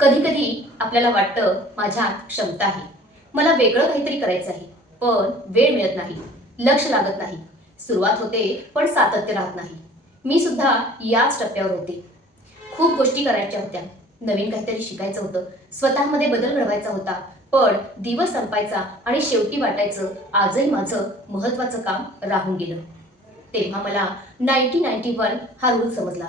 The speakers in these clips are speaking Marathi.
कधी कधी आपल्याला वाटतं माझ्यात क्षमता आहे, मला वेगळं काहीतरी करायचं आहे, पण वेळ मिळत नाही, लक्ष लागत नाही, सुरुवात होते पण सातत्य राहत नाही. मी सुद्धा याच टप्प्यावर होते. खूप गोष्टी करायच्या होत्या, नवीन काहीतरी शिकायचं होतं, स्वतःमध्ये बदल घडवायचा होता. पण दिवस संपायचा आणि शेवटी वाटायचं आजही माझं महत्वाचं काम राहून गेलं. तेव्हा मला 1991 हा रूल समजला.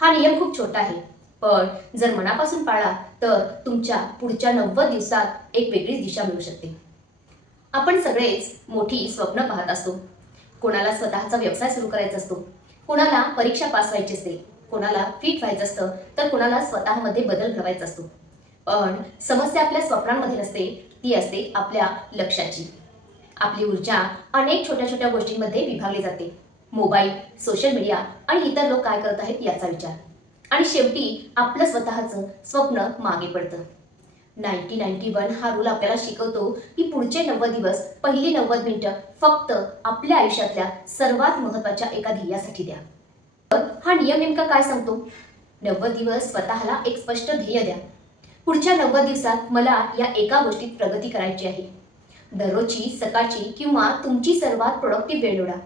हा नियम खूप छोटा आहे, पण जर मनापासून पाळला तर तुमच्या पुढच्या 90 दिवसात एक वेगळीच दिशा मिळू शकते. आपण सगळेच मोठी स्वप्न पाहत असतो. कोणाला स्वतःचा व्यवसाय सुरू करायचा असतो, कोणाला परीक्षा पास व्हायची असते, कोणाला फिट व्हायचं असतं, तर कोणाला स्वतःमध्ये बदल घडवायचा असतो. पण समस्या आपल्या स्वप्नांमध्ये नसते, ती असते आपल्या लक्ष्याची. आपली ऊर्जा अनेक छोट्या छोट्या गोष्टींमध्ये विभागली जाते. मोबाईल, सोशल मीडिया आणि इतर लोक काय करत आहेत याचा विचार. आणि शेवटी आपलं स्वतःचं स्वप्न मागे पडतं. 1991 हा रूल आपल्याला शिकवतो की पुढचे 90 दिवस, पहिली 90 मिनिटं फक्त आपल्या आयुष्यातल्या सर्वात महत्त्वाच्या एका ध्येयासाठी द्या. तर हा नियम नेमका काय सांगतो? 90 दिवस स्वतःला एक स्पष्ट ध्येय द्या. पुढच्या 90 दिवसात मला या एका गोष्टीत प्रगती करायची आहे. दररोजची, सकाळची किंवा तुमची सर्वात प्रोडक्टिव्ह वेळ निवडा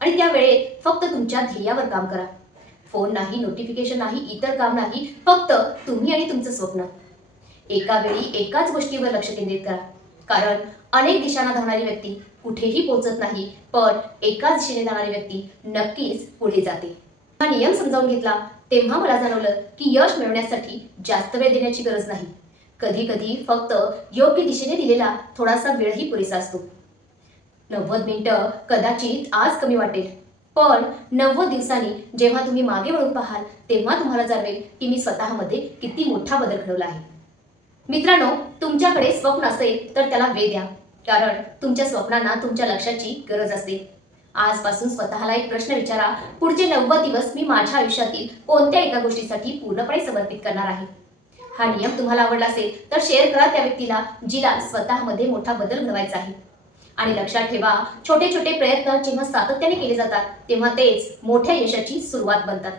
आणि त्या वेळेत फक्त तुमच्या ध्येयावर काम करा. फोन नाही, नोटिफिकेशन नाही, इतर काम नाही, फक्त तुम्ही आणि तुमचं स्वप्न. एका वेळी एकाच गोष्टीवर लक्ष केंद्रित करा. कारण अनेक दिशांना धावणारी व्यक्ती कुठेही पोहोचत नाही, पण एकाच दिशेने जाणारी व्यक्ती नक्कीच पुढे जाते. हा नियम समजावून घेतला तेव्हा मला जाणवलं की यश मिळवण्यासाठी जास्त वेळ देण्याची गरज नाही. कधी कधी फक्त योग्य दिशेने दिलेला थोडासा वेळही पुरेसा असतो. 90 मिनिटं कदाचित आज कमी वाटेल, पण 90 दिवसांनी जेव्हा तुम्ही मागे वळून पाहाल तेव्हा तुम्हाला जाणवेल की मी स्वतःमध्ये किती मोठा बदल घडवला आहे. मित्रांनो, तुमच्याकडे स्वप्न असेल तर त्याला वेळ द्या, कारण तुमच्या स्वप्नांना तुमच्या लक्ष्याची गरज असते. आजपासून स्वतःला एक प्रश्न विचारा, पुढचे 90 दिवस मी माझ्या आयुष्यातील कोणत्या एका गोष्टीसाठी पूर्णपणे समर्पित करणार आहे. हा नियम तुम्हाला आवडला असेल तर शेअर करा त्या व्यक्तीला जिला स्वतःमध्ये मोठा बदल घडवायचा आहे. आणि लक्षात ठेवा, छोटे छोटे प्रयत्न जेव्हा सातत्याने केले जातात तेव्हा तेच मोठ्या यशाची सुरुवात बनतात.